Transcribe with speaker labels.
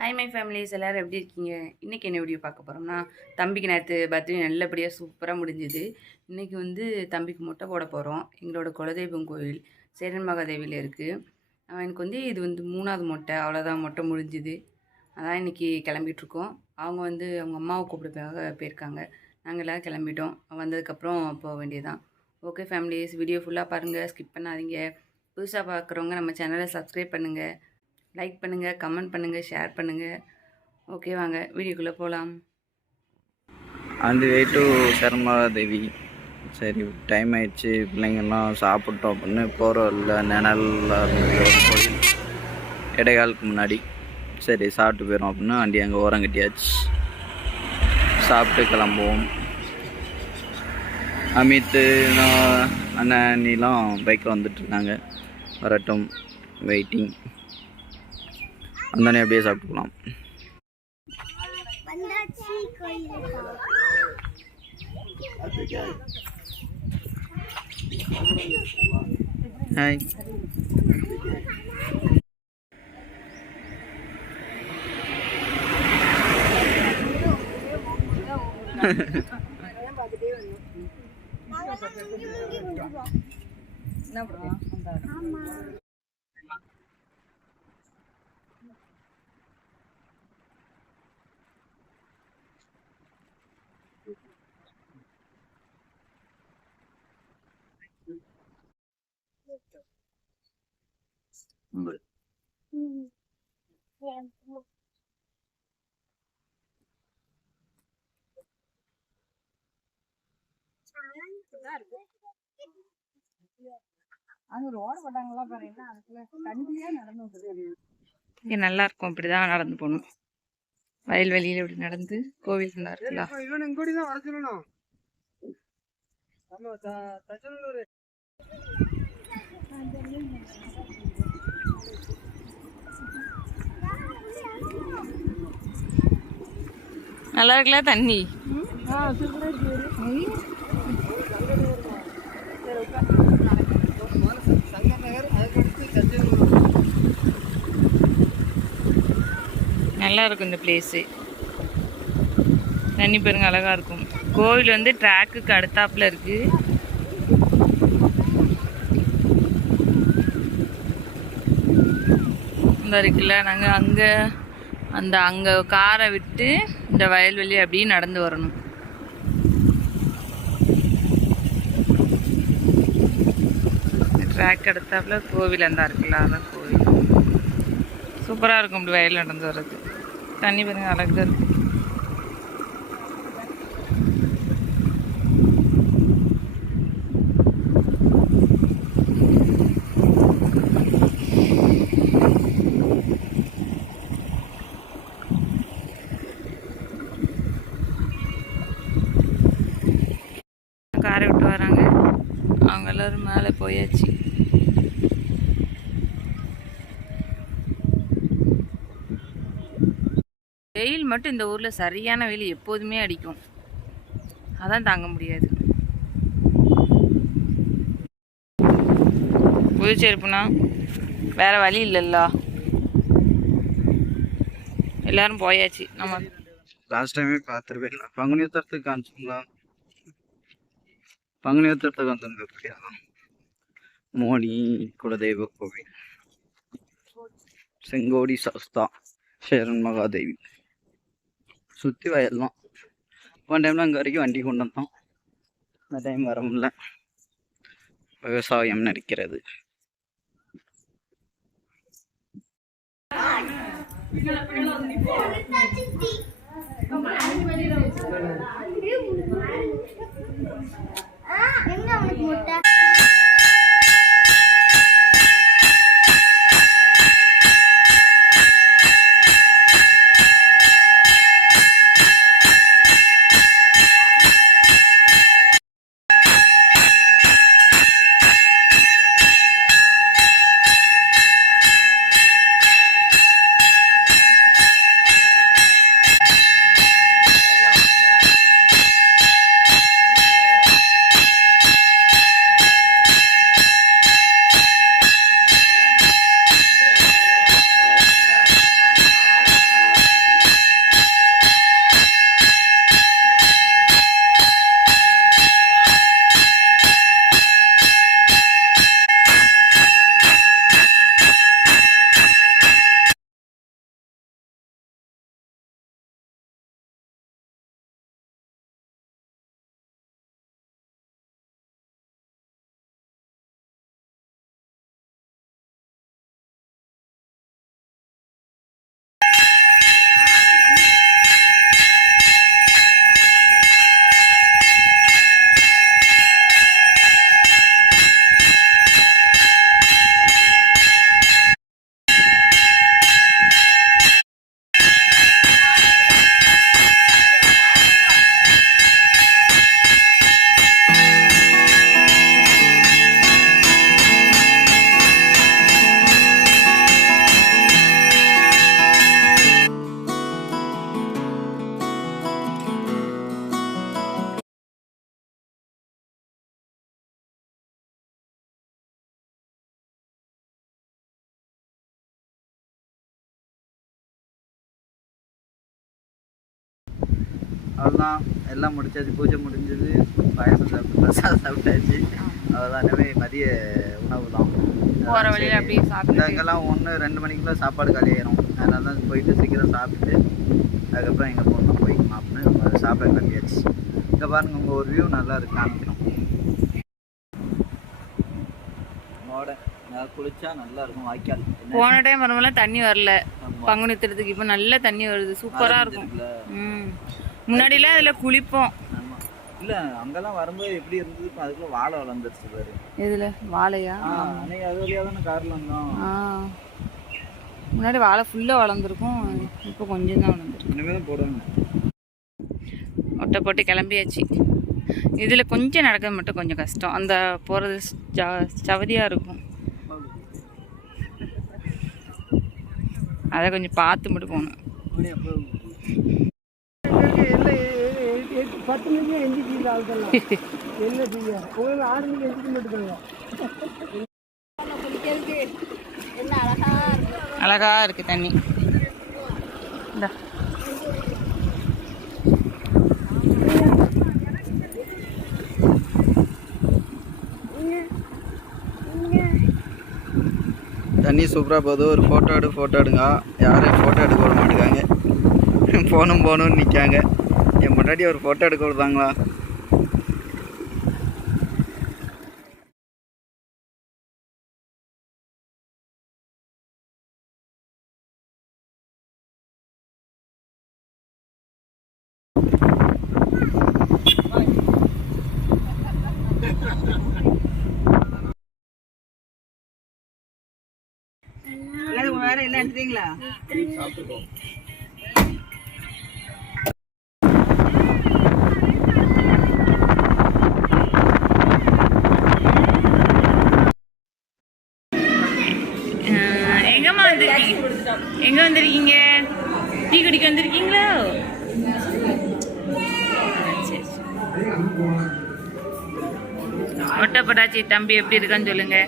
Speaker 1: Hi my families எல்லோரும் எப்படி இருக்கீங்க? இன்றைக்கி என்ன வீடியோ பார்க்க போகிறோம்னா தம்பிக்கு நேற்று பர்த்டே நல்லபடியாக சூப்பராக முடிஞ்சுது. இன்றைக்கி வந்து தம்பிக்கு மொட்டை போட போகிறோம் எங்களோட குலதெய்வம் கோவில் சேரன் மகாதேவியில் இருக்குது எனக்கு வந்து இது வந்து மூணாவது மொட்டை அவ்வளோதான் மொட்டை முடிஞ்சுது. அதான் இன்றைக்கி கிளம்பிகிட்ருக்கோம் அவங்க வந்து அவங்க அம்மாவை கூப்பிடுறதுக்காக போயிருக்காங்க. நாங்கள் எல்லோரும் கிளம்பிட்டோம். வந்ததுக்கப்புறம் போக வேண்டியதான் ஓகே ஃபேமிலிஸ் வீடியோ ஃபுல்லாக பாருங்கள் ஸ்கிப் பண்ணாதீங்க. புதுசாக பார்க்குறவங்க நம்ம சேனலை சப்ஸ்கிரைப் பண்ணுங்கள் லைக் பண்ணுங்கள் கமெண்ட் பண்ணுங்கள் ஷேர் பண்ணுங்கள் ஓகே வாங்க வீடியோக்குள்ளே போகலாம்
Speaker 2: அந்த வே டு சர்மாதேவி சரி டைம் ஆயிடுச்சு. பிள்ளைங்கெல்லாம் சாப்பிட்டோம் அப்படின்னு போகிற இல்லை நிழல்ல கோயில் இடைக்காலுக்கு முன்னாடி. சரி சாப்பிட்டு போயிடும் அப்படின்னு வண்டி அங்கே ஓரம் கட்டியாச்சு. சாப்பிட்டு கிளம்புவோம். அமித்து நான் அண்ணன் அண்ணிலாம் பைக்கில் வந்துட்டுருக்காங்க வரட்டும் வெயிட்டிங் வந்தோடனே அப்படியே சாப்பிட்டுக்கலாம்.
Speaker 3: வந்தாச்சு கோயிலுக்கு.
Speaker 2: ஹாய்
Speaker 1: இங்கே நல்லாயிருக்கும் இப்படி தான் நடந்து போகணும். வயல்வெளியில் இப்படி நடந்து கோவில் நல்லா இருக்குல்ல.
Speaker 4: நம்ம த- தச்சநல்லூர்
Speaker 1: நல்லா இருக்குல்ல தண்ணி? நல்லா இருக்கும் இந்த பிளேஸு தண்ணி பாருங்க அழகா இருக்கும். கோவில் வந்து ட்ராக்குக்கு அடுத்தாப்புல இருக்குது இந்த இருக்குல்ல நாங்கள் அங்கே அந்த அங்கே காரை விட்டு இந்த வயல்வெளி அப்படியே நடந்து வரணும். ட்ராக் எடுத்தாப்புல கோவில் அந்த இருக்குல்ல அதான் கோவில். சூப்பராக இருக்கும் இப்படி வயலில் நடந்து வர்றது தண்ணி பாருங்கள் அழகாக இருக்குது காரை வராங்க. அவங்க எல்லாரும் மேலே போயாச்சு. வெயில் மட்டும் இந்த ஊரில் சரியான வெயில் எப்போதுமே அடிக்கும். அதான் தாங்க முடியாது. புது வேறு வழி இல்லைல்ல. எல்லாரும் போயாச்சு. நம்ம
Speaker 2: லாஸ்ட் டைமே பார்த்துருவேன். பங்குனி உத்தரத்துக்கு காமிச்சிங்களா பங்குனி உத்தரத்துக்கு வந்துருக்கியா மோடி குலதெய்வ கோவில் செங்கோடி சஸ்தா சேரன் மகாதேவி. சுற்றி வயல்லாம் ஒன் டைம்ல அங்கே வரைக்கும் வண்டி கொண்டு வந்தோம் இந்த டைம் வர முடியல விவசாயம் நடக்கிறது.
Speaker 3: எங்க அவனுக்கு முட்டை
Speaker 2: அவ்வளோதான் எல்லாம் முடிச்சாச்சு பூஜை முடிஞ்சது பாயசம் சாப்பிட்டு பிரசாதம் சாப்பிட்டாச்சு. அவ்வளோதான் எனவே மதிய உணவு தான்.
Speaker 1: போகிற வழியில் அப்படியே சாப்பிட்டு
Speaker 2: அங்கெல்லாம் ஒன்று ரெண்டு மணிக்குள்ள சாப்பாடு காலியாயிரும் அதனால தான் போயிட்டு சீக்கிரம் சாப்பிட்டுட்டு அதுக்கப்புறம் எங்கே போகணும் போய்க்கலாம் அப்படின்னு சாப்பிட கிளம்பியாச்சு இங்கே பாருங்க உங்கள் ஒரு வியூ நல்லா இருக்கு குளிச்சா நல்லா இருக்கும் வாய்க்கால்?
Speaker 1: போன டைம் வரும்போதெல்லாம் தண்ணி வரல. பங்குனி திருத்துக்கு இப்போ நல்ல தண்ணி வருது சூப்பராக இருக்கும்? ம். முன்னாடிலாம் அதில் குளிப்போம்.
Speaker 2: இல்ல அங்கெல்லாம் வரும்போது எப்படி இருந்தது? இப்போ அதுக்குள்ள வாழை வளர்ந்துருச்சு பாரு.
Speaker 1: எதில்? வாழையா?
Speaker 2: அன்னைக்கு அது வழியாக தானே காரில் வந்தோம்.
Speaker 1: முன்னாடி வாழை ஃபுல்லாக வளர்ந்துருக்கும் இப்போ கொஞ்சம் தான் வளர்ந்துருக்கு.
Speaker 2: இனிமேல் தான் போடுவாங்க
Speaker 1: ஒட்டை போட்டு கிளம்பியாச்சு. இதில் கொஞ்சம் நடக்கிறது மட்டும் கொஞ்சம் கஷ்டம். அந்த போகிறது சவதியாக இருக்கும். அதை கொஞ்சம் பார்த்து மட்டும் போகணும்.
Speaker 4: பத்து மணிக்கு எந்திரிச்சு ஆளுக்கெல்லாம் என்ன செய்ய உங்களுக்கு ஆறு மணிக்கு எந்திரிக்க மாட்டேங்க
Speaker 1: அழகா இருக்கு தண்ணி.
Speaker 2: தண்ணி சூப்பராக போகுது. ஒரு ஃபோட்டோ எடு ஃபோட்டோ எடுங்க. யாரையும் ஃபோட்டோ எடுக்க விட மாட்டேங்காங்க போகணும் போகணும்னு நிற்காங்க என் முன்னாடி ஒரு ஃபோட்டோ எடுக்க விடுதாங்களா?
Speaker 1: வேற எல்லாம் எடுத்தீங்களா? எங்கம்மா வந்திருக்கீங்க எங்க வந்திருக்கீங்க? டீ குடிக்க வந்திருக்கீங்களோ. ஒட்டப்பட்டாச்சி தம்பி எப்படி இருக்கான்னு சொல்லுங்க.